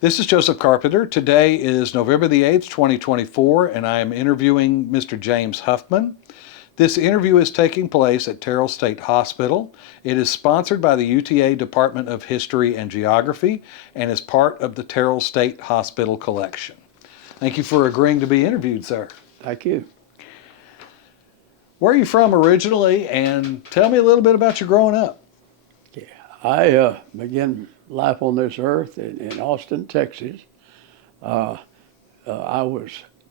This is Joseph Carpenter. Today is November the 8th, 2024, and I am interviewing Mr. James Huffman. This interview is taking place at Terrell State Hospital. It is sponsored by the UTA Department of History and Geography and is part of the Terrell State Hospital collection. Thank you for agreeing to be interviewed, sir. Thank you. Where are you from originally, and tell me a little bit about your growing up. Yeah, I began life on this earth in Austin, Texas. My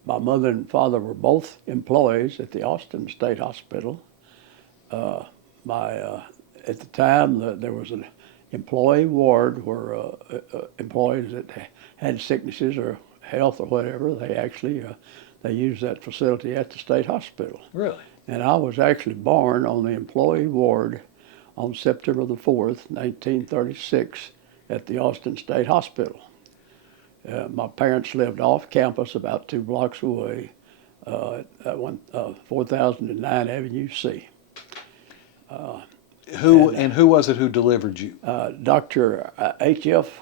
mother and father were both employees at the Austin State Hospital. At the time, there was an employee ward where employees that had sicknesses or health or whatever, they used that facility at the state hospital. Really? And I was actually born on the employee ward on September the 4th, 1936, at the Austin State Hospital. My parents lived off campus about 2 blocks away at 4009 Avenue C. Who was it who delivered you? Dr. H.F.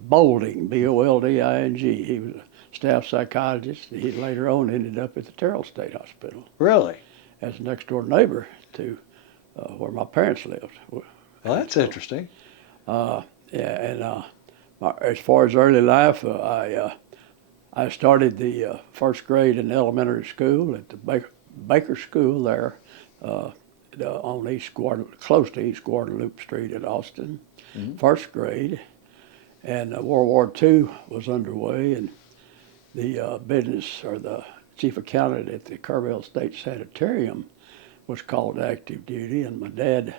Bolding, Bolding. He was a staff psychologist. He later on ended up at the Terrell State Hospital Really? as a next door neighbor to where my parents lived. Well, that's interesting. As far as early life, I started the first grade in elementary school at the Baker School there on close to East Guadalupe Street in Austin. Mm-hmm. First grade, and World War II was underway, and the the chief accountant at the Kerrville State Sanitarium was called active duty, and my dad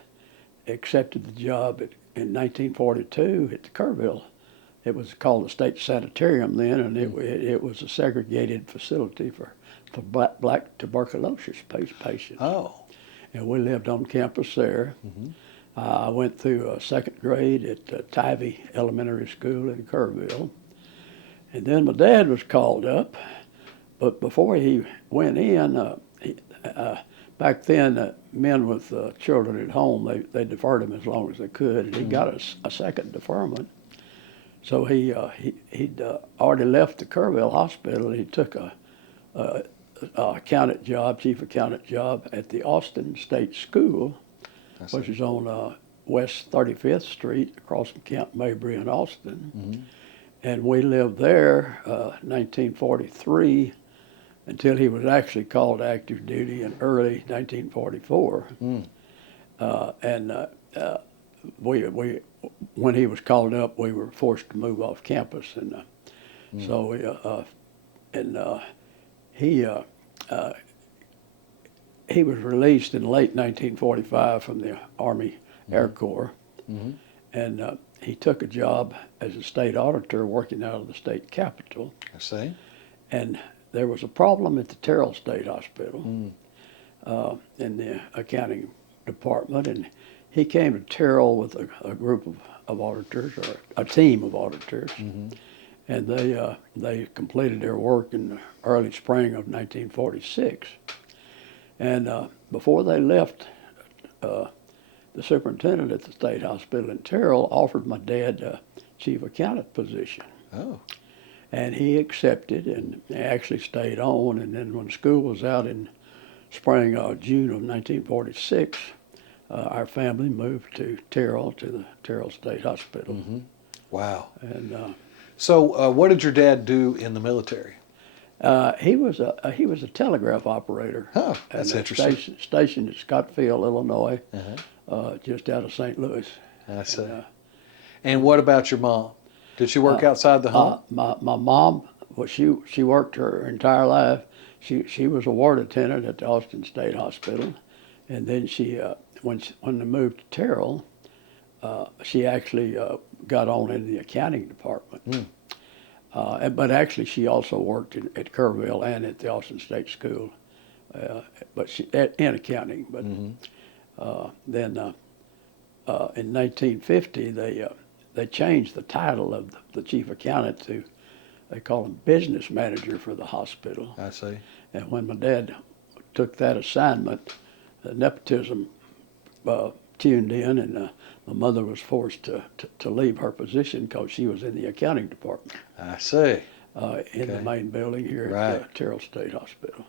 accepted the job in 1942 at the Kerrville. It was called the State Sanitarium then, and it was a segregated facility for black tuberculosis patients. Oh. And we lived on campus there. Mm-hmm. I went through second grade at Tivy Elementary School in Kerrville. And then my dad was called up, but before he went in, back then, men with children at home, they deferred him as long as they could, and he got a second deferment. So he'd already left the Kerrville Hospital, and he took a chief accountant job at the Austin State School, which is on West 35th Street, across from Camp Mabry in Austin. Mm-hmm. And we lived there 1943 until he was actually called active duty in early 1944. Mm. When he was called up, we were forced to move off campus, and he was released in late 1945 from the Army Air Corps, and he took a job as a state auditor working out of the state capitol. I see. And there was a problem at the Terrell State Hospital in the accounting department, and he came to Terrell with a group of auditors, or a team of auditors, and they completed their work in the early spring of 1946. And before they left, the superintendent at the state hospital in Terrell offered my dad a chief accountant position. Oh. And he accepted and actually stayed on. And then when school was out in June of 1946, our family moved to Terrell, to the Terrell State Hospital. Mm-hmm. Wow. And so, what did your dad do in the military? He was a telegraph operator. Oh, that's interesting. Stationed at Scottsville, Illinois, just out of St. Louis. I see. And what about your mom? Did she work outside the home? My mom, well, she worked her entire life. She was a ward attendant at the Austin State Hospital, and then when they moved to Terrell, she actually got on in the accounting department. But actually, she also worked at Kerrville and at the Austin State School, but in accounting. But then in 1950, they changed the title of the chief accountant to, they call him business manager for the hospital. I see. And when my dad took that assignment, the nepotism tuned in, and my mother was forced to leave her position because she was in the accounting department I see. in the Okay. main building here Right. at Terrell State Hospital.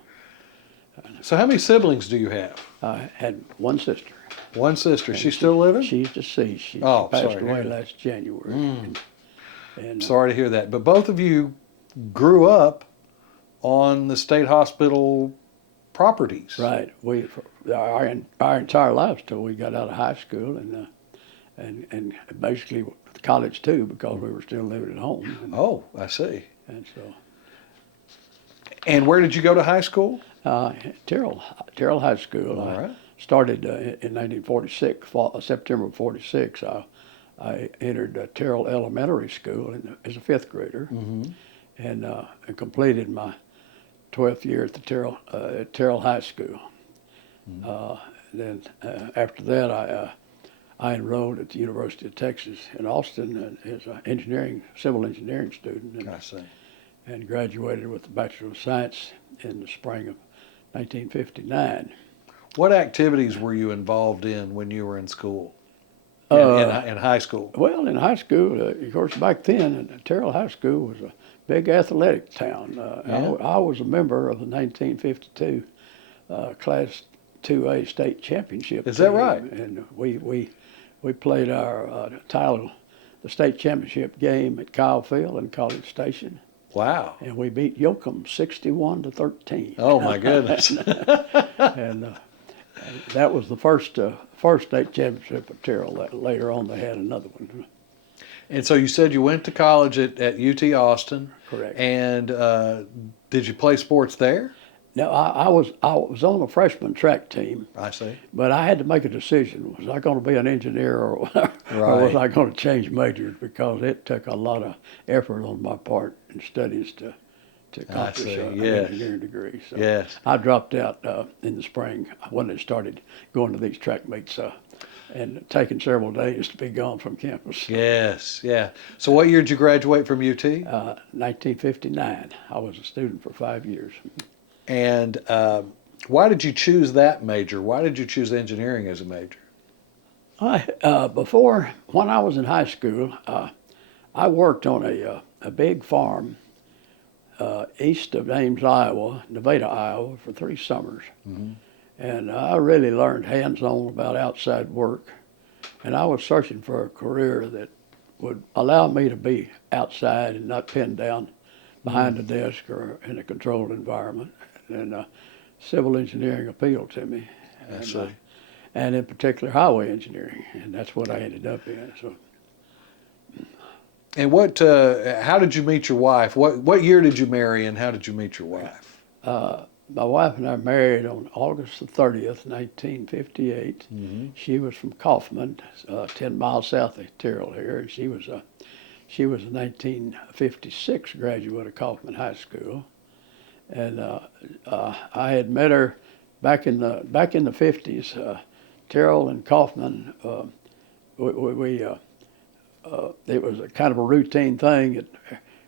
So how many siblings do you have? I had one sister. One sister. And She still living? She's deceased. She Oh, passed sorry to away hear that. last January. And Sorry to hear that. But both of you grew up on the state hospital properties. right, our entire lives till we got out of high school, and basically college too, because we were still living at home. Oh, I see. And so And where did you go to high school? Terrell High School. All I right. started in 1946, September of '46. I entered Terrell Elementary School as a fifth grader, and completed my 12th year at the Terrell High School. Then after that, I enrolled at the University of Texas in Austin as an civil engineering student, I see. and graduated with a Bachelor of Science in the spring of 1959. What activities were you involved in when you were in school? In high school? Well, in high school, of course, back then, Terrell High School was a big athletic town. Yeah. I was a member of the 1952 Class 2A state championship Is that team, right? and we played our the state championship game at Kyle Field in College Station, Wow. and we beat Yoakum 61-13. Oh, my goodness. And that was the first state championship at Terrell. Later on, they had another one. And so you said you went to college at UT Austin. Correct. And did you play sports there? Now, I was on a freshman track team, I see. but I had to make a decision. Was I going to be an engineer, or was Right. I going to change majors? Because it took a lot of effort on my part and studies to accomplish see. an Yes. engineering degree. So Yes. I dropped out in the spring when they started going to these track meets and taking several days to be gone from campus. Yes. Yeah. So what year did you graduate from UT? 1959. I was a student for 5 years. And why did you choose that major? Why did you choose engineering as a major? When I was in high school, I worked on a big farm east of Ames, Iowa, Nevada, Iowa, for 3 summers. And I really learned hands-on about outside work. And I was searching for a career that would allow me to be outside and not pinned down behind a desk or in a controlled environment. And civil engineering appealed to me. I see. And in particular, highway engineering. And that's what I ended up in. So. And how did you meet your wife? What year did you marry, and how did you meet your wife? My wife and I married on August the 30th, 1958. She was from Kaufman, 10 miles south of Terrell here, and she was a 1956 graduate of Kaufman High School. And I had met her back in the 50s. Terrell and Kaufman, it was a kind of a routine thing that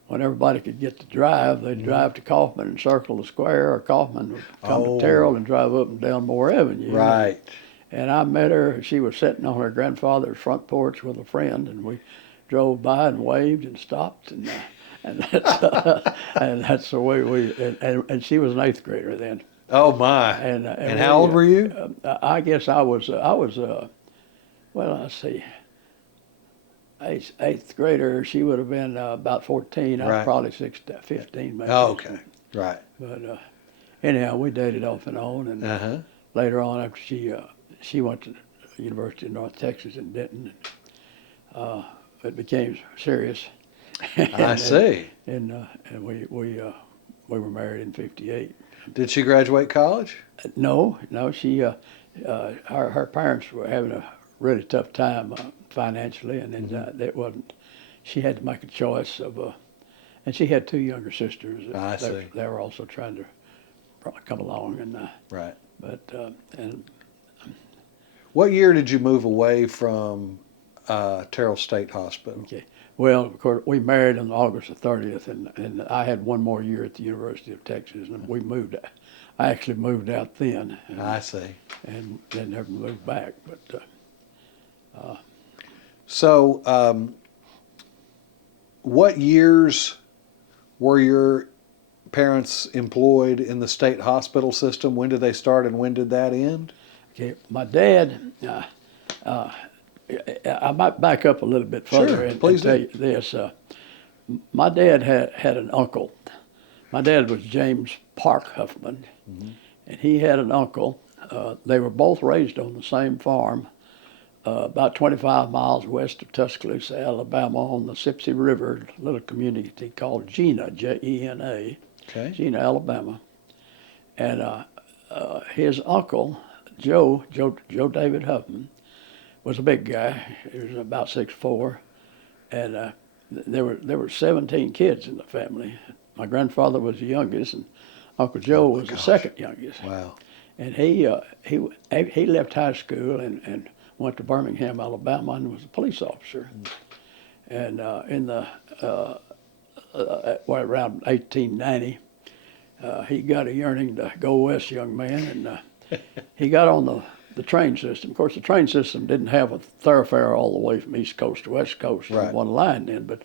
when everybody could get to drive, they'd drive to Kaufman and circle the square, or Kaufman would come to Terrell and drive up and down Moore Avenue. Right. And I met her. She was sitting on her grandfather's front porch with a friend, and we drove by and waved and stopped, and that's the way and she was an 8th grader then. Oh my! And how old were you? I guess I was well, let's see, 8th grader. She would have been about 14. I was Right. probably 15 maybe. Oh, okay. Right. But anyhow, we dated off and on, and later on, after she went to the University of North Texas in Denton, it became serious. I see. And we were married in '58. Did she graduate college? No, she her parents were having a really tough time financially, and then it wasn't. She had to make a choice of, and she had 2 younger sisters. I see. They were also trying to come along, and Right. but and What year did you move away from Terrell State Hospital? okay. Well, of course, we married on August the 30th, and I had 1 more year at the University of Texas, and we moved. I actually moved out then, I see. and then never moved back. But So, what years were your parents employed in the state hospital system? When did they start and when did that end? Okay, my dad. I might back up a little bit further Sure, and please tell do. you this. My dad had an uncle. My dad was James Park Huffman, and he had an uncle. They were both raised on the same farm, about 25 miles west of Tuscaloosa, Alabama, on the Sipsey River, a little community called Jena, Jena, Okay. Jena, Alabama. And his uncle, Joe David Huffman, was a big guy. He was about 6'4", and there were 17 kids in the family. My grandfather was the youngest, and Uncle Joe Oh my was the gosh. second youngest. Wow. And he left high school and went to Birmingham, Alabama, and was a police officer. And around 1890, he got a yearning to go west, young man, and he got on the train system. Of course, the train system didn't have a thoroughfare all the way from East Coast to West Coast Right. on one line then, but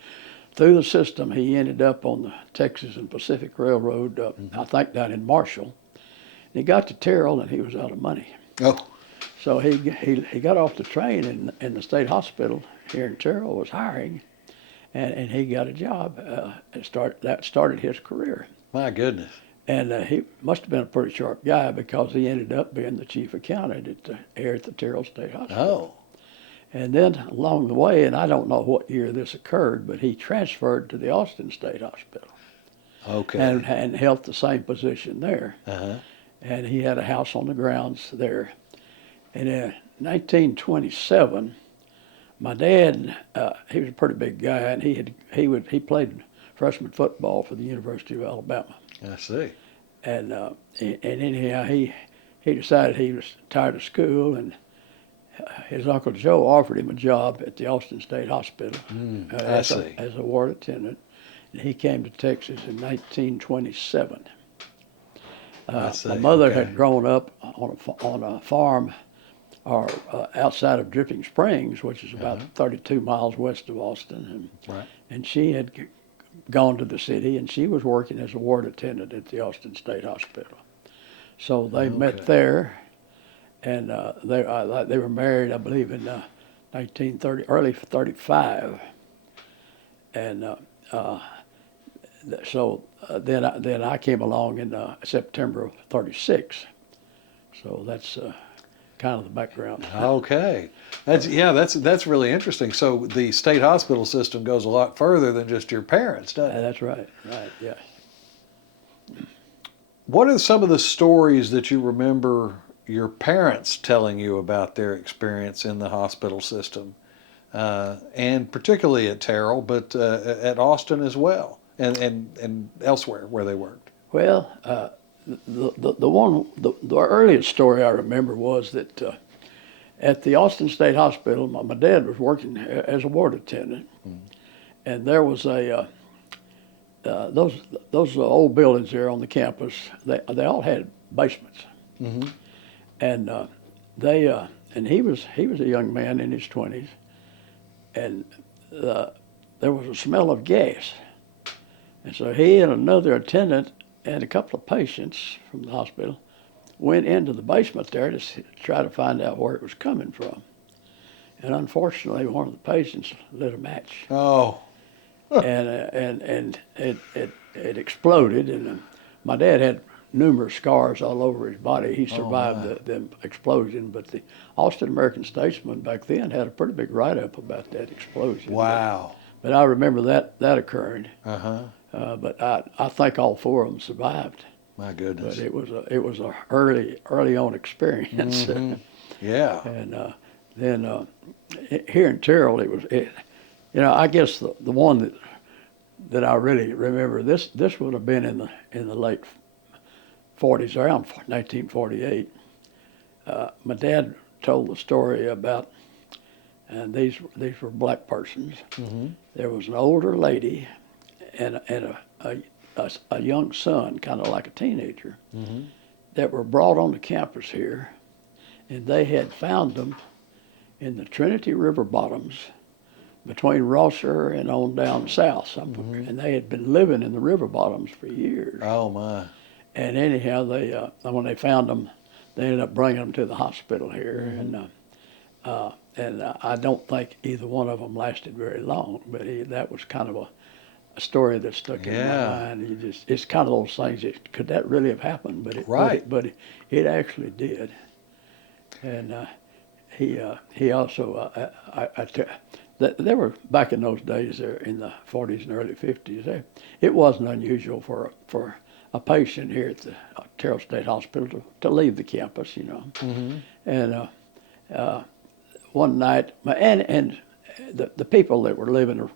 through the system, he ended up on the Texas and Pacific Railroad, I think down in Marshall. And he got to Terrell, and he was out of money. Oh, So he got off the train, and the state hospital here in Terrell was hiring, and he got a job. That started his career. my goodness. And he must have been a pretty sharp guy because he ended up being the chief accountant at the Terrell State Hospital. Oh, And then along the way, and I don't know what year this occurred, but he transferred to the Austin State Hospital okay. and held the same position there. Uh-huh. And he had a house on the grounds there. And in 1927, my dad, he was a pretty big guy, and he played freshman football for the University of Alabama. I see. And anyhow, he decided he was tired of school, and his Uncle Joe offered him a job at the Austin State Hospital I see. as a ward attendant. And he came to Texas in 1927. I see. My mother Okay. had grown up on a farm or outside of Dripping Springs, which is about 32 miles west of Austin. Right. And she had gone to the city, and she was working as a ward attendant at the Austin State Hospital. So they met there, and they were married, I believe, in 1930, early 35. And then I came along in September of 36. So that's kind of the background. Okay. That's really interesting. So the state hospital system goes a lot further than just your parents, doesn't it? That's right, yeah. What are some of the stories that you remember your parents telling you about their experience in the hospital system, and particularly at Terrell, but at Austin as well, and elsewhere where they worked? Well, the earliest story I remember was that at the Austin State Hospital, my dad was working as a ward attendant, and there was those old buildings there on the campus. They all had basements, and and he was a young man in his 20s, and there was a smell of gas, and so he and another attendant and a couple of patients from the hospital went into the basement there to try to find out where it was coming from. And unfortunately, one of the patients lit a match, Oh, and it exploded. And my dad had numerous scars all over his body. He survived the explosion, but the Austin American Statesman back then had a pretty big write-up about that explosion. wow. But I remember that occurring. Uh-huh. But I think all four of them survived. My goodness. But it was a early on experience. Yeah. And then here in Terrell, I guess the one that I really remember, this would have been in the late 40s, around 1948. My dad told the story about, and these were black persons. There was an older lady and a young son, kind of like a teenager, that were brought on the campus here, and they had found them in the Trinity River bottoms between Rosser and on down south. And they had been living in the river bottoms for years. Oh my. And anyhow, they when they found them, they ended up bringing them to the hospital here. And I don't think either one of them lasted very long. But that was kind of a story that stuck in my mind. It's kind of those things that could that really have happened? But it actually did. And he also there were back in those days there in the 40s and early 50s. It wasn't unusual for a patient here at the Terrell State Hospital to leave the campus, you know. And one night, and the people that were living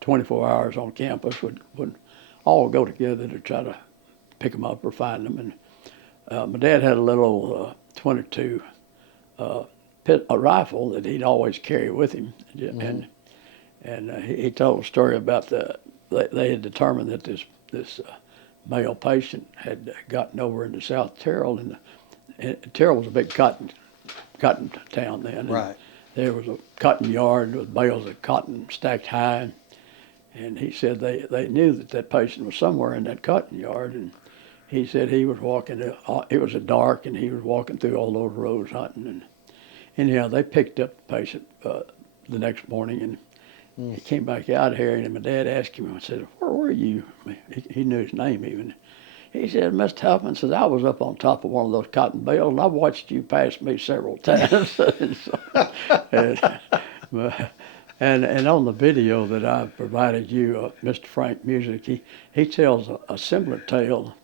24 hours on campus would all go together to try to pick them up or find them. And my dad had a little 22 a rifle that he'd always carry with him, and he told a story about they had determined that this male patient had gotten over into South Terrell, and Terrell was a big cotton town then. Right. There was a cotton yard with bales of cotton stacked high, and he said they knew that patient was somewhere in that cotton yard, and he said he was walking. It was dark, and he was walking through all those rows hunting, and anyhow they picked up the patient the next morning, and he came back out here, and my dad asked him. I said, "Where were you?" He knew his name even. He said, "Mr. Huffman," says, "I was up on top of one of those cotton bales, and I watched you pass me several times." And on the video that I provided you, Mr. Frank Music, he tells a similar tale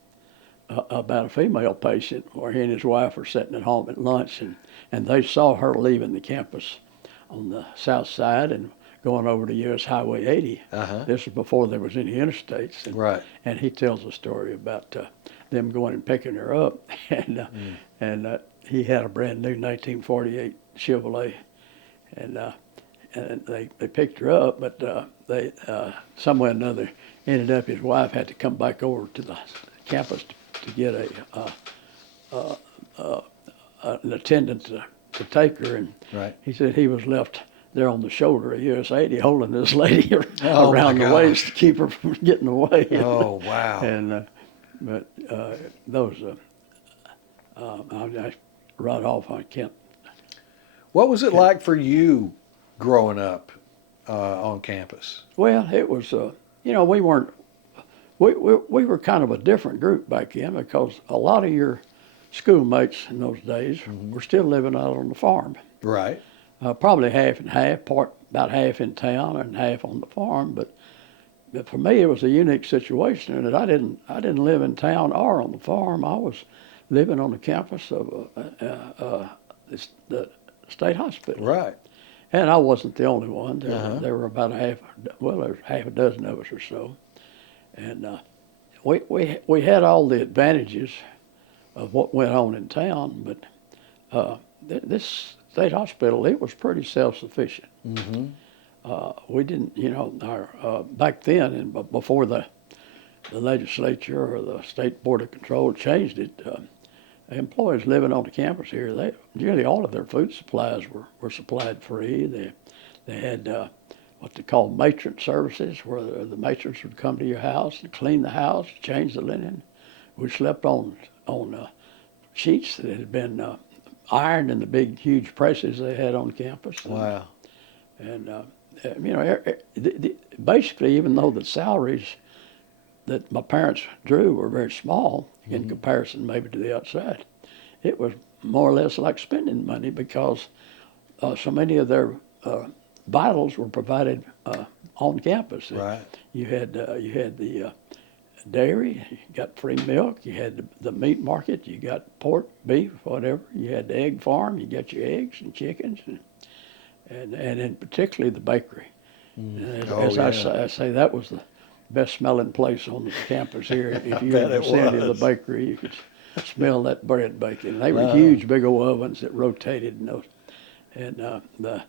about a female patient where he and his wife were sitting at home at lunch, and they saw her leaving the campus on the south side and going over to U.S. Highway 80. This was before there was any interstates. And he tells a story about them going and picking her up. And he had a brand new 1948 Chevrolet. And they picked her up, but they some way or another ended up his wife had to come back over to the campus to get an attendant to take her. And he said he was left there on the shoulder of US 80 holding this lady around the waist to keep her from getting away. Oh, wow. And those I right off, I can't. What was it like for you growing up on campus? Well, it was we were kind of a different group back then, because a lot of your schoolmates in those days were still living out on the farm. Right. Probably half and half, about half in town and half on the farm. But for me, it was a unique situation in that I didn't live in town or on the farm. I was living on the campus of the state hospital. Right. And I wasn't the only one. There were about there was half a dozen of us or so. And we had all the advantages of what went on in town, but this state hospital, it was pretty self-sufficient. We didn't, back then, and before the legislature or the State Board of Control changed it, employees living on the campus here, nearly all of their food supplies were supplied free. They had what they call matron services, where the matrons would come to your house and clean the house, change the linen. We slept on sheets that had been ironed in the big, huge presses they had on campus. Wow. And basically, even though the salaries that my parents drew were very small in comparison maybe to the outside, it was more or less like spending money, because so many of their vitals were provided on campus. Right. You had the dairy, you got free milk, you had the meat market, you got pork, beef, whatever. You had the egg farm, you got your eggs and chickens, and in particularly the bakery. I say, that was the best smelling place on the campus here. If you were in the vicinity of the bakery, you could smell that bread baking. They were huge, big old ovens that rotated, and the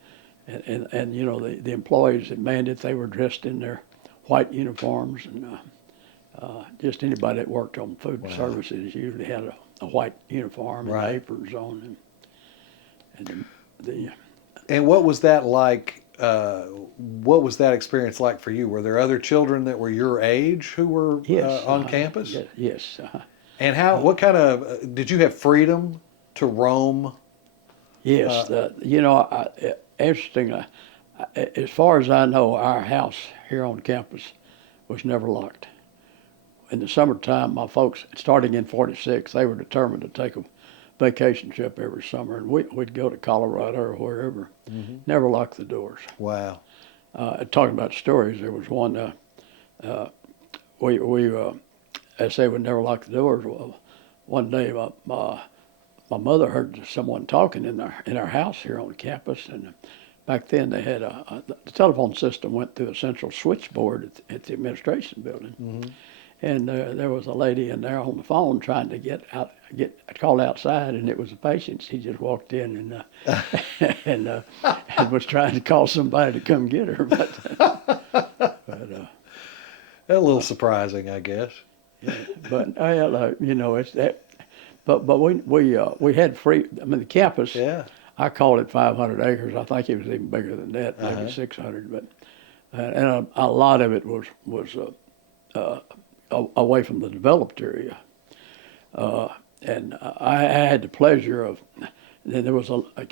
employees that manned it, they were dressed in their white uniforms, and just anybody that worked on food services usually had a white uniform and aprons on, and And what was that like? What was that experience like for you? Were there other children that were your age who were Yes, on campus? yes. And how? What kind of did you have freedom to roam? Yes, you know, interesting. As far as I know, our house here on campus was never locked. In the summertime, my folks, starting in '46, they were determined to take a vacation trip every summer, and we'd go to Colorado or wherever. Never locked the doors. Wow. Talking about stories, there was one. We as they would never lock the doors. Well, one day, my mother heard someone talking in our house here on campus, and back then they had the telephone system went through a central switchboard at the administration building, and there was a lady in there on the phone trying to get called outside, and it was a patient. She just walked in and was trying to call somebody to come get her, but A little surprising, I guess. you know, it's that. But we had free. I mean, the campus. Yeah. I called it 500 acres. I think it was even bigger than that, maybe 600. But and a lot of it was away from the developed area. And I had the pleasure of. Then there was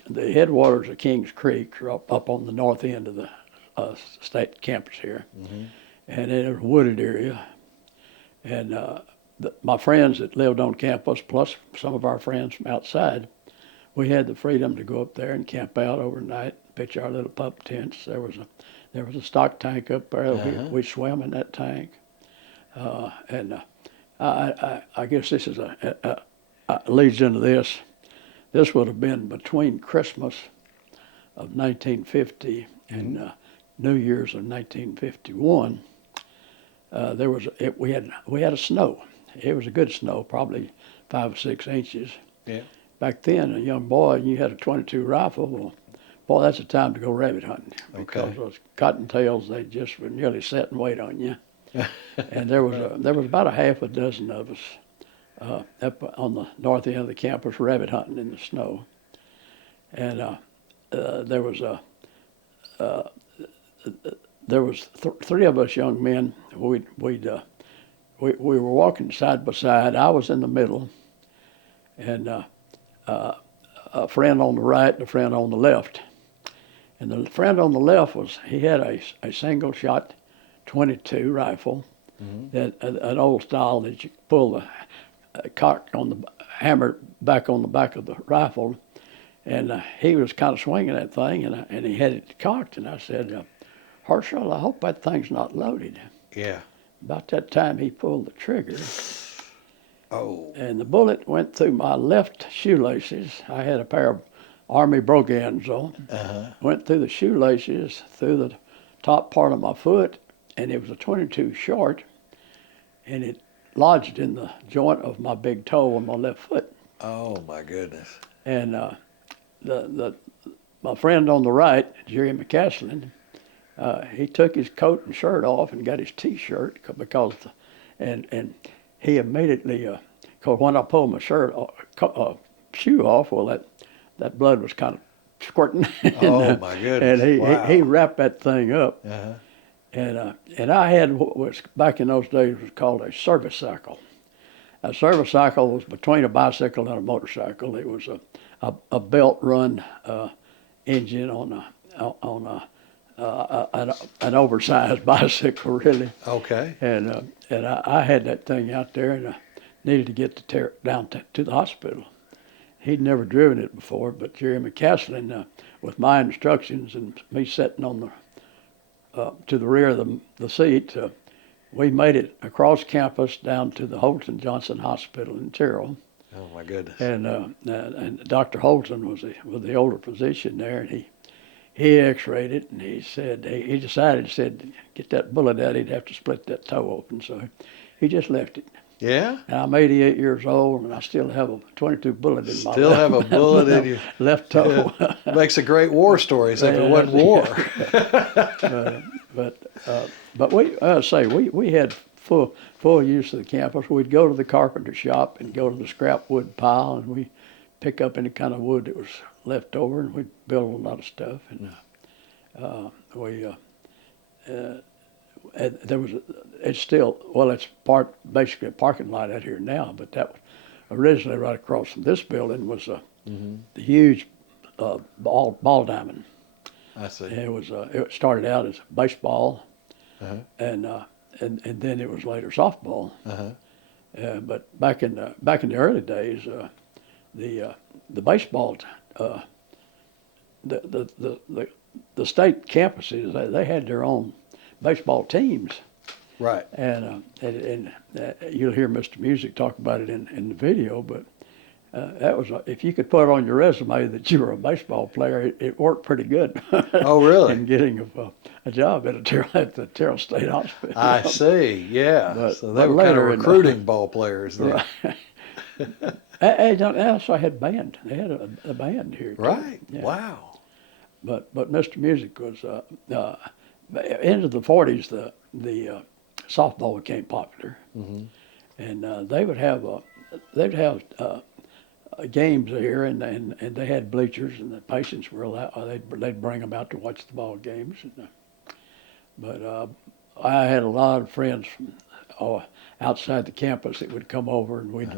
the headwaters of Kings Creek are up on the north end of the state campus here, and it was a wooded area. And my friends that lived on campus, plus some of our friends from outside, we had the freedom to go up there and camp out overnight, pitch our little pup tents. There was a stock tank up there. We swam in that tank, and I guess this is leads into this. This would have been between Christmas of 1950 and New Year's of 1951. We had a snow. It was a good snow, probably 5 or 6 inches. Yeah. Back then, a young boy, and you had a .22 rifle. Well, boy, that's the time to go rabbit hunting because those cottontails, they just were nearly set and wait on you. And there was about a half a dozen of us up on the north end of the campus rabbit hunting in the snow. And there was three of us young men. We were walking side by side. I was in the middle, and a friend on the right and a friend on the left. And the friend on the left he had a single shot .22 rifle, that an old style that you pull the cock on the hammer back on the back of the rifle, and he was kind of swinging that thing, and he had it cocked, and I said, Herschel, I hope that thing's not loaded. Yeah. About that time, he pulled the trigger. Oh. And the bullet went through my left shoelaces. I had a pair of Army brogans on. Went through the shoelaces, through the top part of my foot, and it was a .22 short, and it lodged in the joint of my big toe on my left foot. Oh my goodness. And my friend on the right, Jerry McCaslin, he took his coat and shirt off and got his T-shirt and he immediately, cause when I pulled my shoe off, well, that blood was kind of squirting. Oh my goodness! And he wrapped that thing up. And I had what was back in those days was called a service cycle. A service cycle was between a bicycle and a motorcycle. It was a belt run engine on an oversized bicycle, really. Okay. And I had that thing out there, and I needed to get down to the hospital. He'd never driven it before, but Jerry McCaslin, with my instructions and me sitting on to the rear of the seat, we made it across campus down to the Holton Johnson Hospital in Terrell. Oh my goodness. And Dr. Holton was the older physician there, and he x-rayed it, and he said, get that bullet out, he'd have to split that toe open, so he just left it. Yeah? And I'm 88 years old, and I still have a .22 bullet in my Still have a bullet in your left toe. Makes a great war story, except it wasn't war. But we had full use of the campus. We'd go to the carpenter shop and go to the scrap wood pile, and we pick up any kind of wood that was left over, and we'd build a lot of stuff. And there was, it's still, well, it's basically a parking lot out here now, but that was originally right across from this building was the huge ball diamond. I see. And it started out as baseball, Uh-huh. and then it was later softball. Uh-huh. But back in the early days, the baseball, the state campuses, they had their own baseball teams, Right. and you'll hear Mr. Music talk about it in the video. But that was if you could put on your resume that you were a baseball player, it worked pretty good. Oh, really? in getting a job at the Terrell State Hospital. I see. Yeah. But- So they but were kind of later recruiting ball players then. They also had band. They had a band here too. Right. Yeah. Wow. But Mr. Music was into the 40s. The softball became popular, and they'd have games here, and they had bleachers, and the patients were allowed. They'd bring them out to watch the ball games. But I had a lot of friends from outside the campus that would come over, and we'd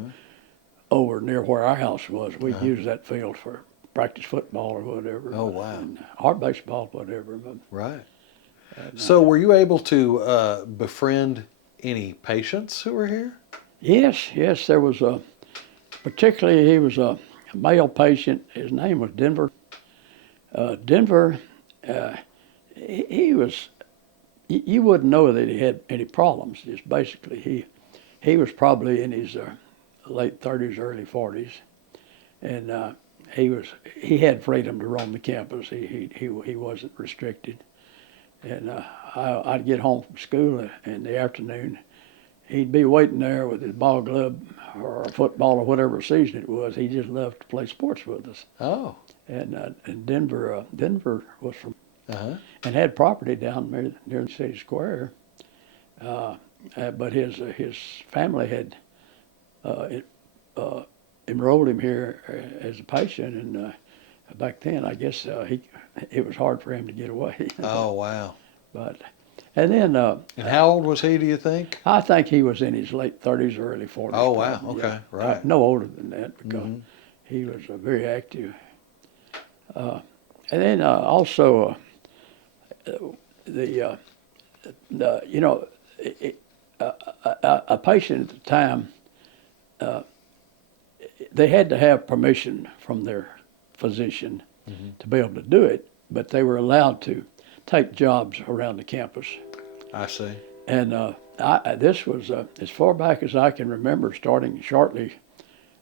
over near where our house was. We'd use that field for practice football or whatever. Oh, wow. Or baseball, whatever. But, Right. So were you able to befriend any patients who were here? yes, there was particularly he was a male patient. His name was Denver. Denver, he was, you wouldn't know that he had any problems. Just basically, he was probably in his late 30s, early 40s, and he had freedom to roam the campus. He wasn't restricted, and I'd get home from school in the afternoon. He'd be waiting there with his ball club or football or whatever season it was. He just loved to play sports with us. Oh. And Denver was from Uh-huh. and had property down near the city square. But his family had enrolled him here as a patient, and back then I guess it was hard for him to get away. Oh, wow. And then And how old was he, do you think? I think he was in his late 30s or early 40s. Oh, wow. probably, Okay. Right. no older than that because he was very active. And then also a patient at the time, they had to have permission from their physician to be able to do it, but they were allowed to take jobs around the campus. I see. And this was, as far back as I can remember, starting shortly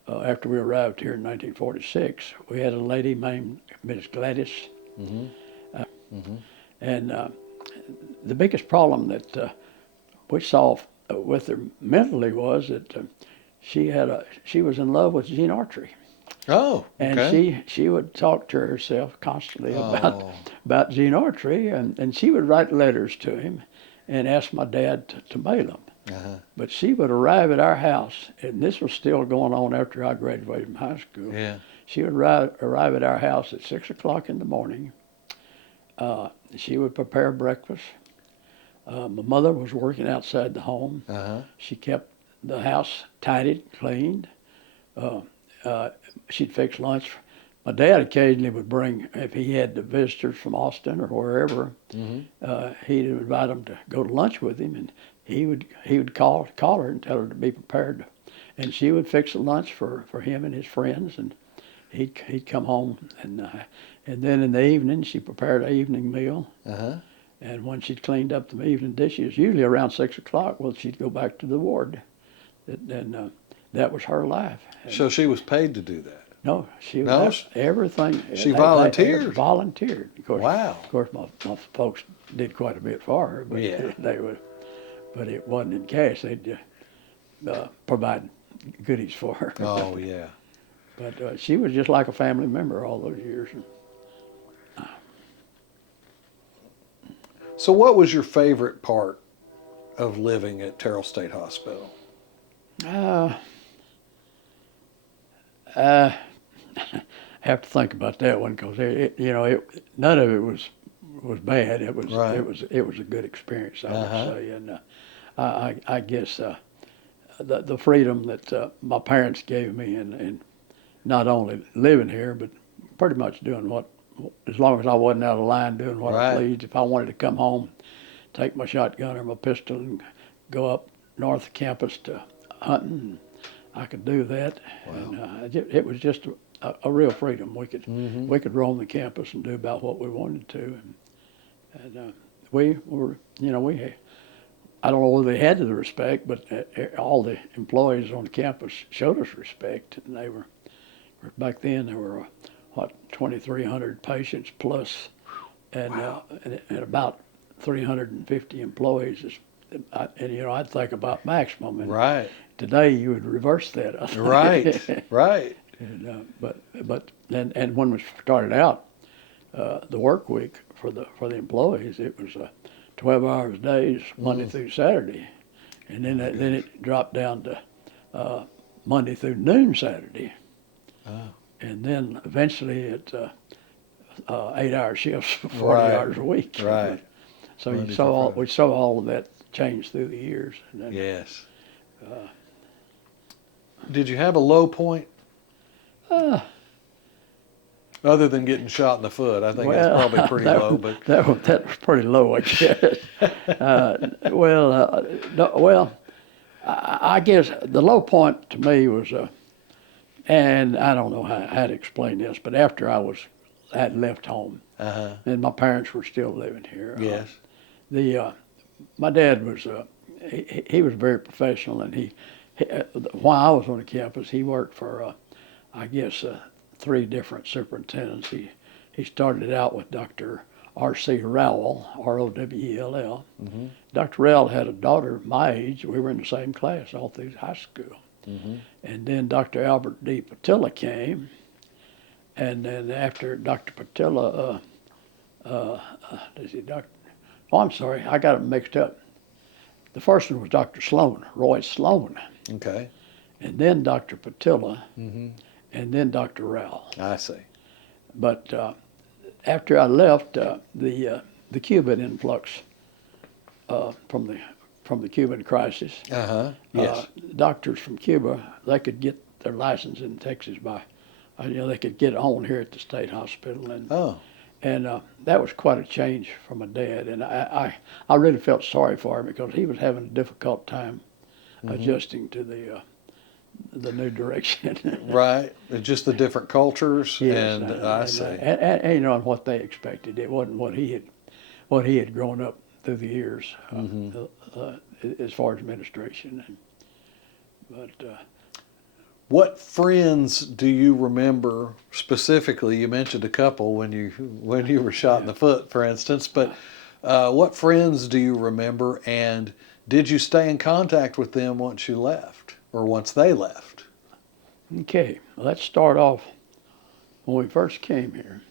after we arrived here in 1946, we had a lady named Miss Gladys. And the biggest problem that we saw with her mentally was that she was in love with Gene Autry. Oh, And okay. she would talk to herself constantly Oh. about Gene Autry, and she would write letters to him and ask my dad to mail them. Uh-huh. But she would arrive at our house, and this was still going on after I graduated from high school. Yeah. She would arrive at our house at 6 o'clock in the morning. She would prepare breakfast. My mother was working outside the home. Uh-huh. She kept the house tidied, cleaned. She'd fix lunch. My dad occasionally would bring, if he had the visitors from Austin or wherever, he'd invite them to go to lunch with him, and he would call her and tell her to be prepared. And she would fix the lunch for him and his friends, and he'd come home, and then in the evening she prepared an evening meal. Uh-huh. And when she'd cleaned up the evening dishes, usually around 6 o'clock, well, she'd go back to the ward, and that was her life. And So she was paid to do that? no, she No? was everything. She volunteered? Volunteered. Of course, Wow. Of course, my folks did quite a bit for her, but Yeah. but it wasn't in cash. They'd provide goodies for her. Oh, yeah. But she was just like a family member all those years. So what was your favorite part of living at Terrell State Hospital? have to think about that one because none of it was bad. Right. It was a good experience, I would say, and I guess the freedom that my parents gave me, and not only living here, but pretty much doing as long as I wasn't out of line, doing what I Right. pleased. If I wanted to come home, take my shotgun or my pistol and go up north of campus to hunting, I could do that. Wow. And it was just a real freedom. Mm-hmm. We could roam the campus and do about what we wanted to, and we were, I don't know whether they had the respect, but all the employees on the campus showed us respect, and they were back then there were 2,300 patients plus, and Wow. and about 350 employees. I'd think about maximum, and Right. today you would reverse that. I think. Right. Right. And when we started out, the work week for the employees, it was 12 hours days, Monday through Saturday, and then it dropped down to Monday through noon Saturday, Oh. and then eventually it's 8-hour shifts, 40 Right. hours a week. Right. So Monday through Friday. we saw all of that change through the years. And then, Yes. Did you have a low point? Other than getting shot in the foot, I think that's probably pretty low. But that was pretty low, I guess. I guess the low point to me was, and I don't know how to explain this, but after I had left home, and my parents were still living here. yes. My dad was he was very professional, and while I was on the campus, he worked for I guess 3 different superintendents. He started out with Dr. R.C. Rowell, R-O-W-E-L-L. Mm-hmm. Dr. Rowell had a daughter my age. We were in the same class all through high school. Mm-hmm. And then Dr. Albert D. Patilla came, and then after Dr. Patilla, I'm sorry, I got them mixed up. The first one was Dr. Sloan, Roy Sloan, Okay. and then Dr. Patilla, Mm-hmm. and then Dr. Rowell. I see. But after I left, the Cuban influx from the Cuban crisis, Yes. doctors from Cuba, they could get their license in Texas by, they could get on here at the state hospital, and that was quite a change for my dad. And I really felt sorry for him because he was having a difficult time adjusting to the new direction. Right. It's just the different cultures, Yes, and I see. and what they expected. It wasn't what he had grown up through the years as far as administration. But What friends do you remember specifically? You mentioned a couple when you were shot in the foot, for instance. But what friends do you remember, and did you stay in contact with them once you left, or once they left? okay, let's start off when we first came here.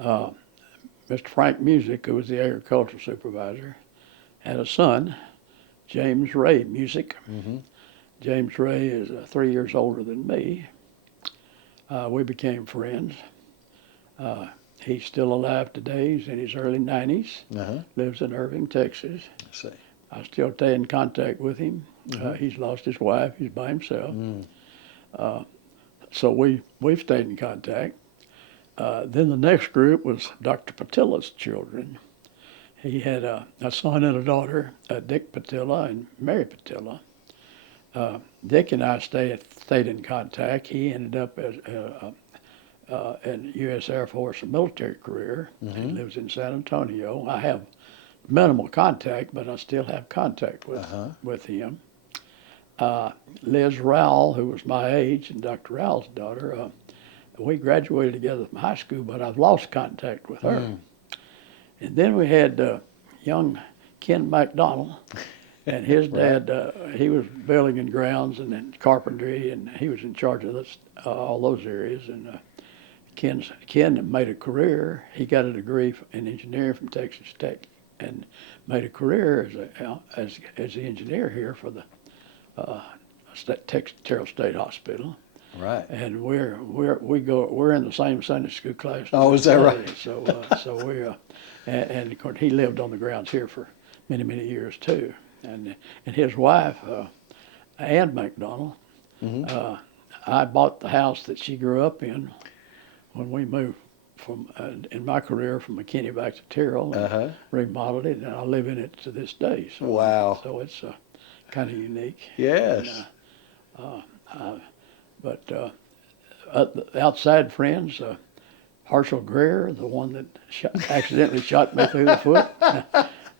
Mr. Frank Music, who was the agricultural supervisor, had a son, James Ray Music. Mm-hmm. James Ray is 3 years older than me. We became friends. He's still alive today. He's in his early 90s. Lives in Irving, Texas. I see. I still stay in contact with him. He's lost his wife. He's by himself. So we've stayed in contact. Then the next group was Dr. Patilla's children. He had a son and a daughter, Dick Patilla and Mary Patilla. Dick and I stayed in contact. He ended up as in U.S. Air Force, a military career. He lives in San Antonio. I have minimal contact, but I still have contact with him. Liz Rowell, who was my age, and Dr. Rowell's daughter, we graduated together from high school, but I've lost contact with her. And then we had young Ken McDonald, and his dad, he was building and grounds and then carpentry, and he was in charge of all those areas. And Ken made a career. He got a degree in engineering from Texas Tech, and made a career as the engineer here for the Terrell State Hospital. Right. And we're in the same Sunday school class. to Oh, this is that day. right? So we and of course he lived on the grounds here for many years too. And his wife, Ann McDonald, I bought the house that she grew up in when we moved from in my career from McKinney back to Terrell and remodeled it, and I live in it to this day. So, Wow. So it's kind of unique. Yes. But the outside friends, Herschel Greer, the one that accidentally shot me through the foot,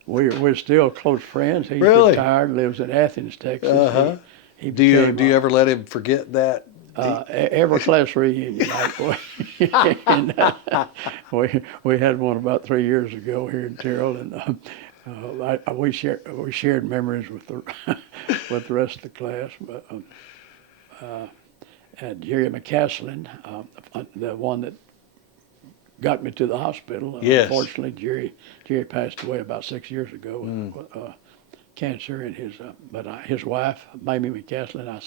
we're still close friends. He's Really? retired, lives in Athens, Texas. He Do you became, ever let him forget that? every class reunion night. And, we had one about 3 years ago here in Terrell, and we shared memories with the with the rest of the class. But and Jerry McCaslin, the one that got me to the hospital. Yes. Unfortunately, Jerry passed away about 6 years ago with cancer, and his wife, Mamie McCaslin, I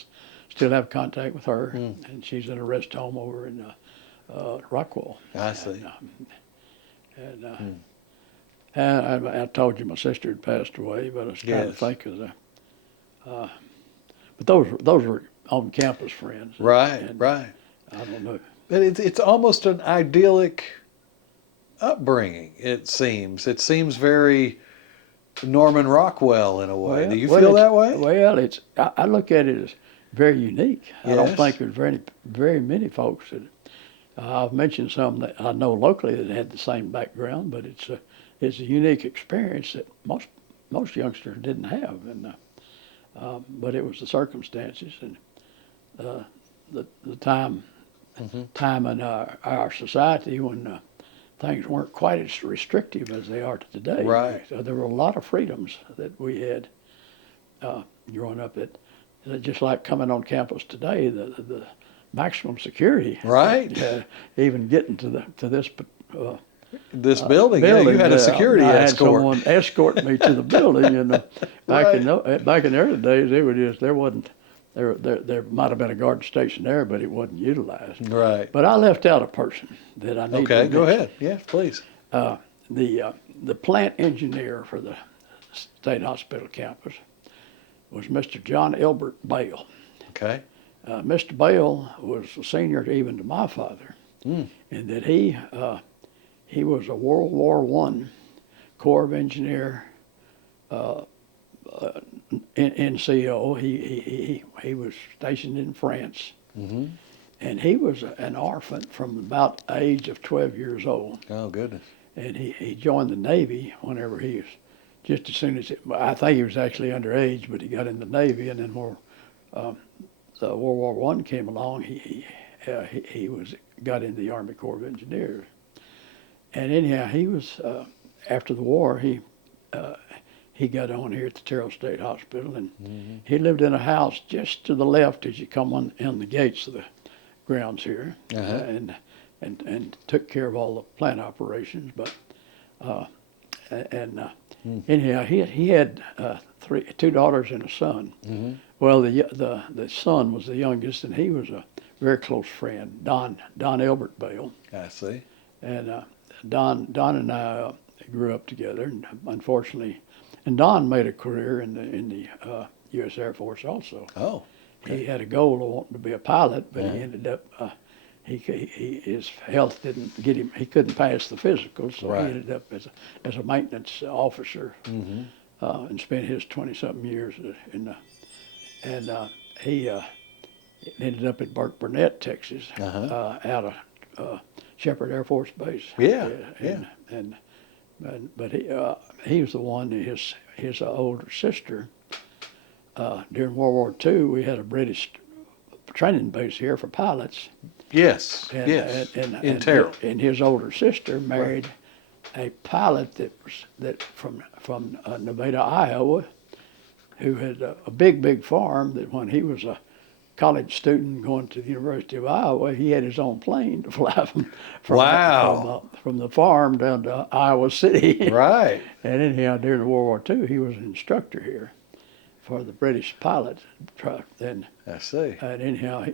still have contact with her, and she's in a rest home over in Rockwell. I see. And I told you my sister had passed away, but I was trying to think of but those were on campus friends. Right. And Right. I don't know. But it's almost an idyllic upbringing. It seems very Norman Rockwell in a way. Do you feel that way? Well, I look at it as very unique. I don't Yes. think there's very many folks that I've mentioned some that I know locally that had the same background, but it's a unique experience that most youngsters didn't have, and but it was the circumstances and the time in our society when things weren't quite as restrictive as they are today. Right. So there were a lot of freedoms that we had growing up. That just like coming on campus today, the maximum security. Right. Even getting to this. This building, yeah, you had a security I escort. had someone escort me to the building, and back in the early days, there might have been a guard station there, but it wasn't utilized. Right. But I left out a person that I need to Okay, go mention. ahead. Yeah, please. The plant engineer for the state hospital campus was Mr. John Elbert Bale. Okay. Mr. Bale was a senior even to my father, and that he was a World War I Corps of Engineer NCO. He was stationed in France, and he was an orphan from about the age of 12 years old. Oh, goodness. And he joined the Navy whenever he was, just as soon as, I think he was actually underage, but he got in the Navy, and then when the World War I came along, he got into the Army Corps of Engineers. And anyhow, he was, after the war, he got on here at the Terrell State Hospital, and he lived in a house just to the left as you come on the gates of the grounds here, and took care of all the plant operations. But anyhow, he had two daughters and a son. Well, the son was the youngest, and he was a very close friend, Don Elbert Bale. I see. And Don and I grew up together, and unfortunately, and Don made a career in the U.S. Air Force also. Oh. Okay. He had a goal of wanting to be a pilot, but he ended up his health didn't get him. He couldn't pass the physical, so he ended up as a maintenance officer, and spent his 20-something years he ended up at Burke Burnett, Texas, out of Shepherd Air Force Base. Yeah. But he was the one. His older sister. During World War II, we had a British training base here for pilots. Yes. In Terrell. And his older sister married a pilot from Nevada, Iowa, who had a big farm. That when he was a college student going to the University of Iowa, he had his own plane to fly from the farm down to Iowa City. Right. And anyhow, during World War II, he was an instructor here. for the British pilot truck. I see. And anyhow,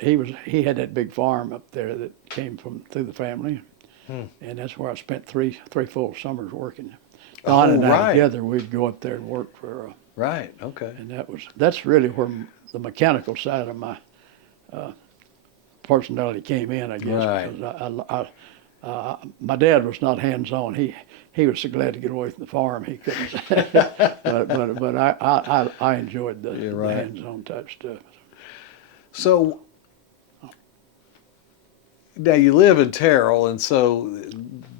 he had that big farm up there that came from through the family, and that's where I spent three full summers working. Don and I right. together, we'd go up there and work for. Right. Okay. And that's really where the mechanical side of my personality came in, I guess. Right. Because my dad was not hands-on. He was so glad to get away from the farm he couldn't. but I enjoyed the right. hands-on type stuff. So now you live in Terrell, and so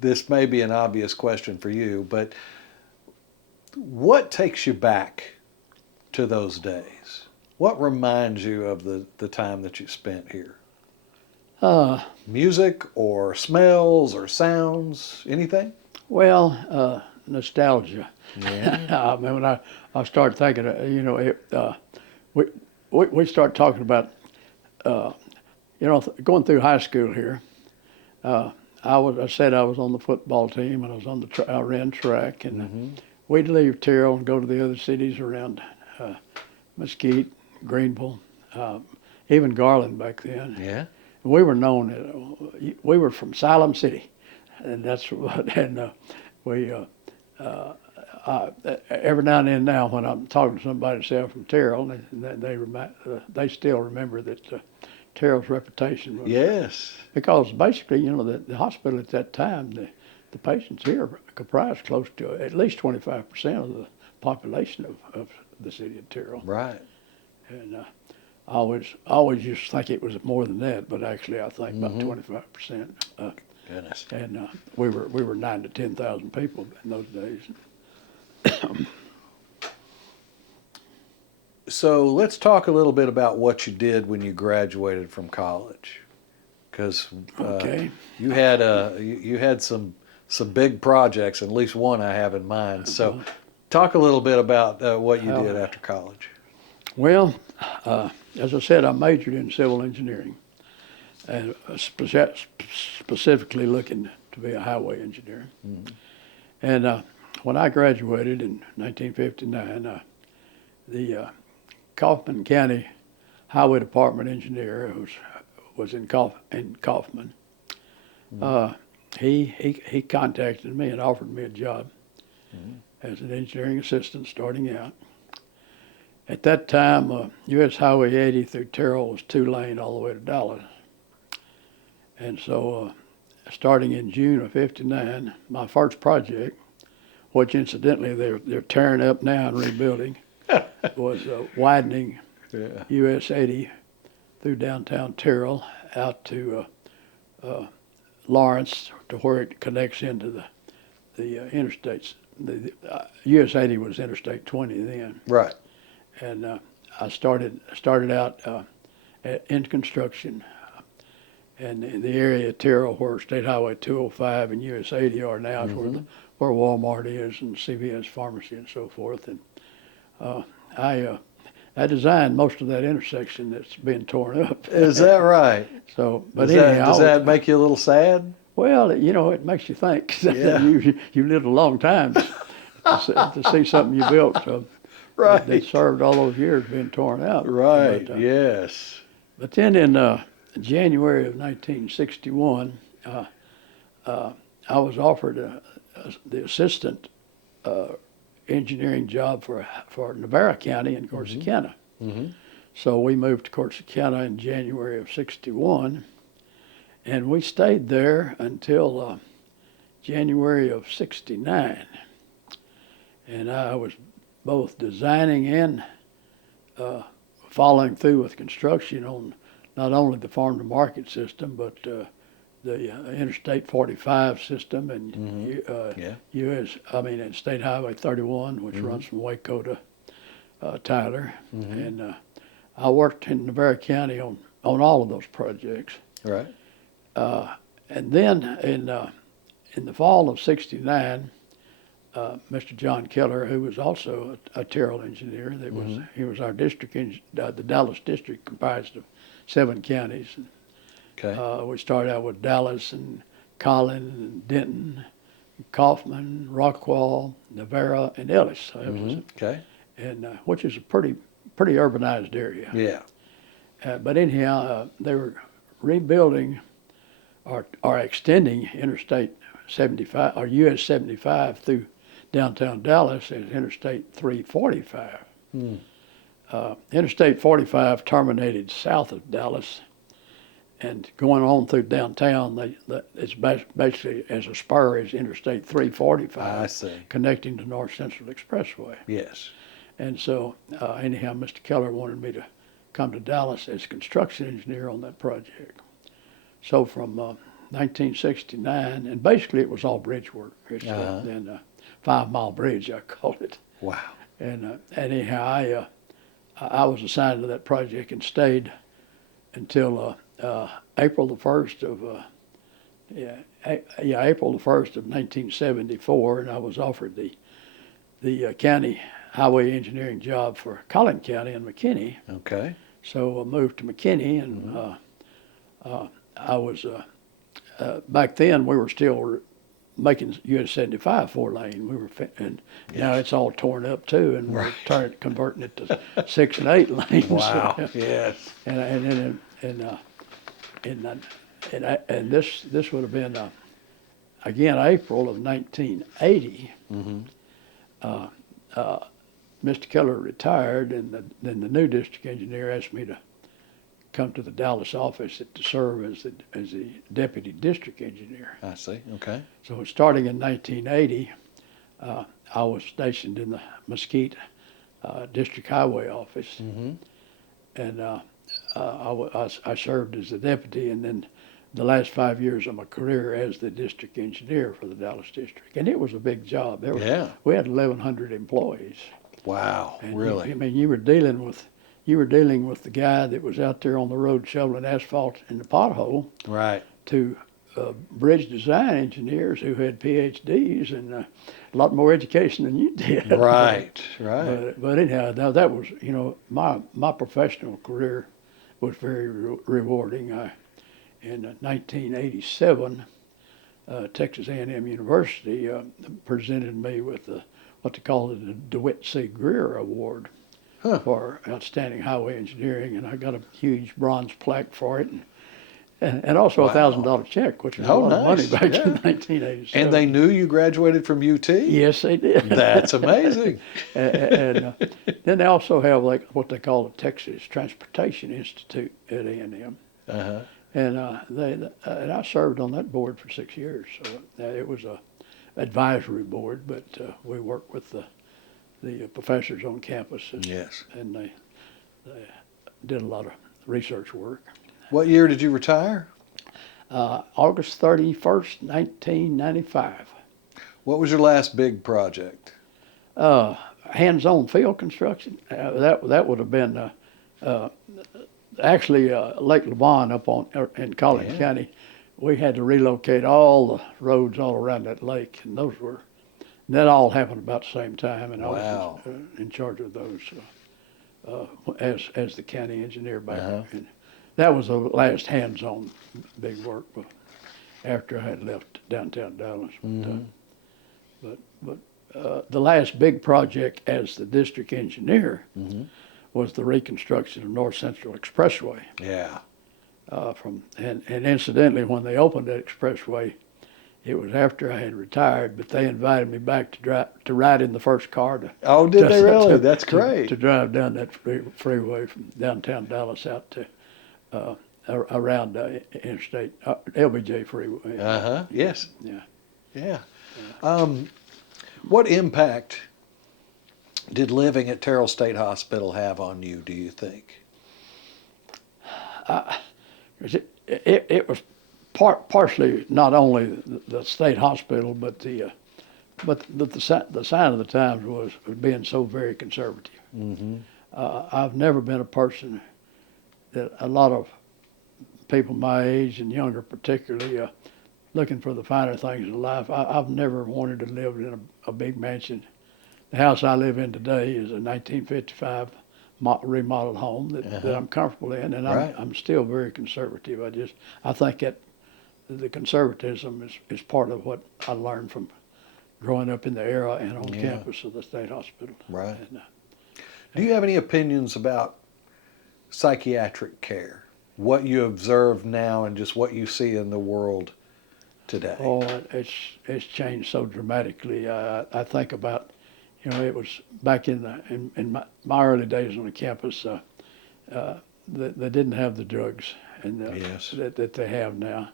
this may be an obvious question for you, but what takes you back to those days? What reminds you of the time that you spent here? Music or smells or sounds, anything? Well, nostalgia. Yeah. I mean, when I start thinking, we start talking about, going through high school here. I said I was on the football team, and I was on I ran track, and we'd leave Terrell and go to the other cities around Mesquite, Greenville, even Garland back then. Yeah. We were known. We were from Salem City, and that's what. And every now and then now, when I'm talking to somebody, say I'm from Terrell, they still remember that Terrell's reputation was. Yes. Because basically, the hospital at that time, the patients here comprised close to at least 25% of the population of the city of Terrell. Right. And I always used to think it was more than that, but actually I think about 25%. Goodness. And we were 9,000 to 10,000 people in those days. So let's talk a little bit about what you did when you graduated from college, because Okay. you had some big projects, at least one I have in mind. So talk a little bit about what you did after college. Well, as I said, I majored in civil engineering, and specifically looking to be a highway engineer. And when I graduated in 1959, the Kaufman County Highway Department engineer, who was in Kaufman, he contacted me and offered me a job as an engineering assistant starting out. At that time, U.S. Highway 80 through Terrell was 2-lane all the way to Dallas. And so starting in June of '59, my first project, which incidentally they're tearing up now and rebuilding, was widening US 80 through downtown Terrell out to Lawrence, to where it connects into the interstates. The US 80 was Interstate 20 then. Right. And I started out in construction, and in the area of Terrell where State Highway 205 and US 80 are now is where Walmart is and CVS Pharmacy and so forth. And I designed most of that intersection that's being torn up. Is that right? So, but Does that make you a little sad? Well, it makes you think. Yeah. you lived a long time to see something you built. So Right. that served all those years being torn out. Right. But, Yes. But then in January of 1961, I was offered the assistant engineering job for Navarre County in Corsicana. So we moved to Corsicana in January of '61, and we stayed there until January of '69. And I was both designing and following through with construction on not only the farm to market system, but the Interstate 45 system and and State Highway 31, which runs from Waco to Tyler. And I worked in Navarre County on all of those projects. Right. And then in the fall of '69, Mr. John Keller, who was also a Terrell engineer, he was our district the Dallas district comprised of 7 counties. Okay. We started out with Dallas and Collin and Denton, Kaufman, Rockwall, Navarre, and Ellis. So Okay. and which is a pretty urbanized area. Yeah. But anyhow, they were rebuilding or extending Interstate 75 or US 75 through downtown Dallas as Interstate 345. Interstate 45 terminated south of Dallas, and going on through downtown, it's basically as a spur as Interstate 345. I see. Connecting to North Central Expressway. Yes. And so, anyhow, Mr. Keller wanted me to come to Dallas as construction engineer on that project. So from 1969, and basically it was all bridge work. It's then 5 Mile Bridge, I called it. Wow. And anyhow, I was assigned to that project and stayed until April the 1st of April the 1st of 1974, and I was offered the county highway engineering job for Collin County in McKinney. Okay. So I moved to McKinney, and I was back then we were still making US 75 4-lane. We were and now it's all torn up too, and we're converting it to 6 and 8 lanes. Wow. Yes. And this would have been again April of 1980. Mr. Keller retired, and then the new district engineer asked me to come to the Dallas office to serve as the deputy district engineer. I see. Okay. So starting in 1980, I was stationed in the Mesquite District Highway office, and I served as the deputy, and then the last 5 years of my career as the district engineer for the Dallas district. And it was a big job. We had 1,100 employees. Wow. And Really? you were dealing with the guy that was out there on the road shoveling asphalt in the pothole, Right. to bridge design engineers who had PhDs and a lot more education than you did. Right. Right. But anyhow, now that was, my professional career was very rewarding. In 1987, Texas A&M University presented me with what they call the DeWitt C. Greer Award for outstanding highway engineering, and I got a huge bronze plaque for it, and also a $1,000 check, which was a lot of money back in 1987. And they knew you graduated from UT? Yes, they did. That's amazing. and then they also have what they call the Texas Transportation Institute at A&M. Uh-huh. And and I served on that board for 6 years. So it was a advisory board, but we worked with the professors on campus. Yes. And they did a lot of research work. What year did you retire? August 31st, 1995. What was your last big project? Hands-on field construction. That would have been actually Lake Lavon up in Collin County. We had to relocate all the roads all around that lake, and that all happened about the same time, and I was in charge of those as the county engineer back then. That was the last hands-on big work after I had left downtown Dallas. But the last big project as the district engineer was the reconstruction of North Central Expressway. Yeah. And incidentally, when they opened that expressway, it was after I had retired, but they invited me back to ride in the first car. Did they really? That's great. To drive down that freeway from downtown Dallas out to around Interstate LBJ Freeway. Yes. Yeah. Yeah. What impact did living at Terrell State Hospital have on you, do you think? It was partially not only the state hospital, but the sign of the times was being so very conservative. I've never been a person that a lot of people my age and younger particularly looking for the finer things in life. I've never wanted to live in a big mansion. The house I live in today is a 1955 remodeled home that I'm comfortable in, and I'm still very conservative. I think that the conservatism is part of what I learned from growing up in the era and on campus of the state hospital. Right. Do you have any opinions about psychiatric care? What you observe now and just what you see in the world today? Oh, it's changed so dramatically. I think about, it was back in my early days on the campus. They didn't have the drugs Yes. that they have now,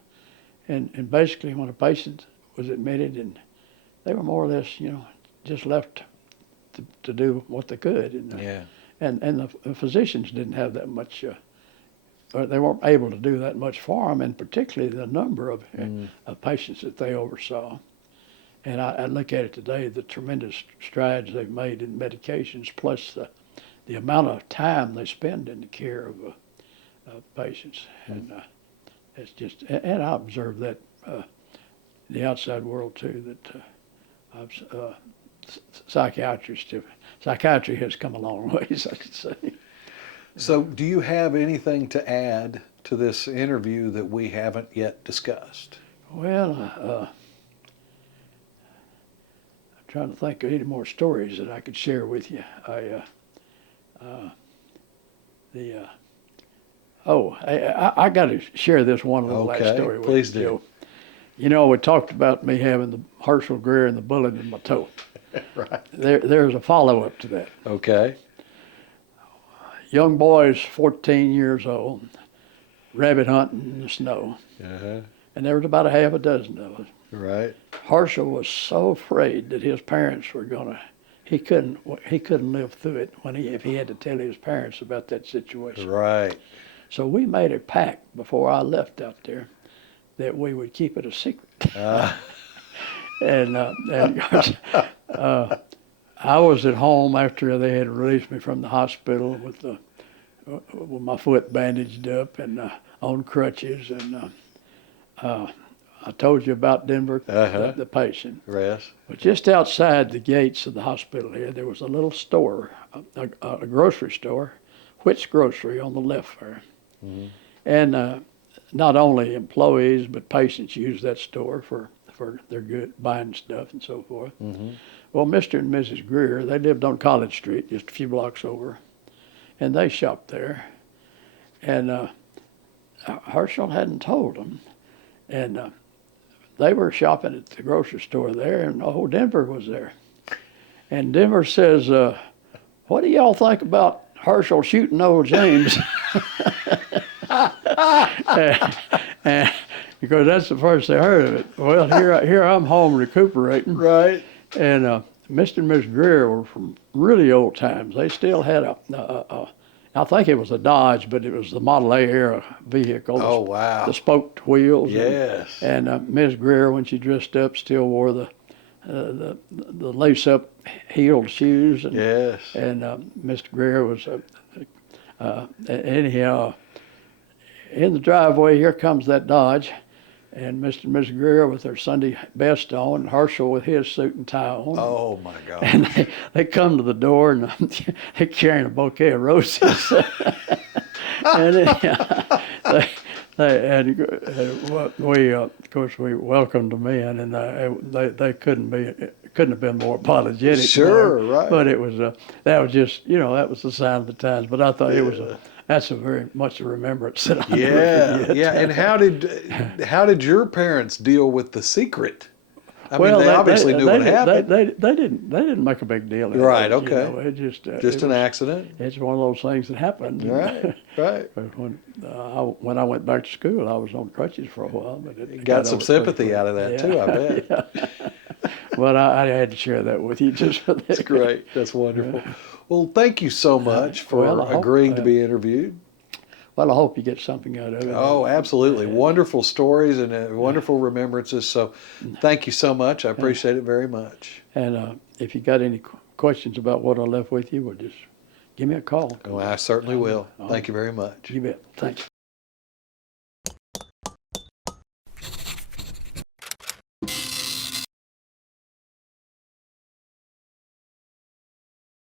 and basically when a patient was admitted, and they were more or less, just left to do what they could, Yeah. and the physicians didn't have that much. Or they weren't able to do that much for them, and particularly the number of patients that they oversaw. And I look at it today, the tremendous strides they've made in medications, plus the amount of time they spend in the care of patients. And it's just, and I observe that in the outside world too, that psychiatry has come a long ways, I should say. So, do you have anything to add to this interview that we haven't yet discussed? Well, I'm trying to think of any more stories that I could share with you. I got to share this one little last story with please you, do. Joe. We talked about me having the Herschel Greer and the bullet in my toe. Right. There's a follow-up to that. Okay. Young boys, 14 years old, rabbit hunting in the snow. Uh-huh. And there was about a half a dozen of us. Right. Herschel was so afraid that his parents were he couldn't live through it if he had to tell his parents about that situation. Right. So we made a pact before I left out there that we would keep it a secret. And I was at home after they had released me from the hospital with my foot bandaged up and on crutches, and I told you about Denver, the patient. Yes. But just outside the gates of the hospital here, there was a little store, a grocery store, Whit's Grocery on the left there. Mm-hmm. And not only employees but patients use that store for their good buying stuff and so forth. Mm-hmm. Well, Mr. and Mrs. Greer, they lived on College Street, just a few blocks over, and they shopped there. And Herschel hadn't told them, and they were shopping at the grocery store there, and Denver was there. And Denver says, "What do y'all think about Herschel shooting old James?" and because that's the first they heard of it. Well, here I'm home recuperating. Right. And Mr. and Miss Greer were from really old times. They still had I think it was a Dodge, but it was the Model A era vehicle. Oh, wow. The spoked wheels. Yes. And Miss Greer, when she dressed up, still wore the lace-up heeled shoes. And, Yes. And Mr. Greer was anyhow. In the driveway, here comes that Dodge, and Mr. and Mrs. Greer with their Sunday best on, and Herschel with his suit and tie on. Oh, my God. And they come to the door, and they're carrying a bouquet of roses. And of course, we welcomed them in, and they couldn't have been more apologetic. Sure, right. But it was that was just that was the sign of the times. But I thought it was that's a very much a remembrance that I never forget. Yeah. And how did your parents deal with the secret? I mean, they obviously knew what happened. They didn't make a big deal of it. Right. Okay. It just an accident. It's one of those things that happened. Right. Right. When I went back to school, I was on crutches for a while, but it got some sympathy out of that too, I bet. Yeah. But I had to share that with you just for that. That's great. That's wonderful. Well, thank you so much for agreeing to be interviewed. Well, I hope you get something out of it. Oh, absolutely. Wonderful stories and wonderful remembrances. So thank you so much. I appreciate it very much. And if you got any questions about what I left with you, well, just give me a call. Oh, I certainly will. Thank you very much. You bet. Thank you.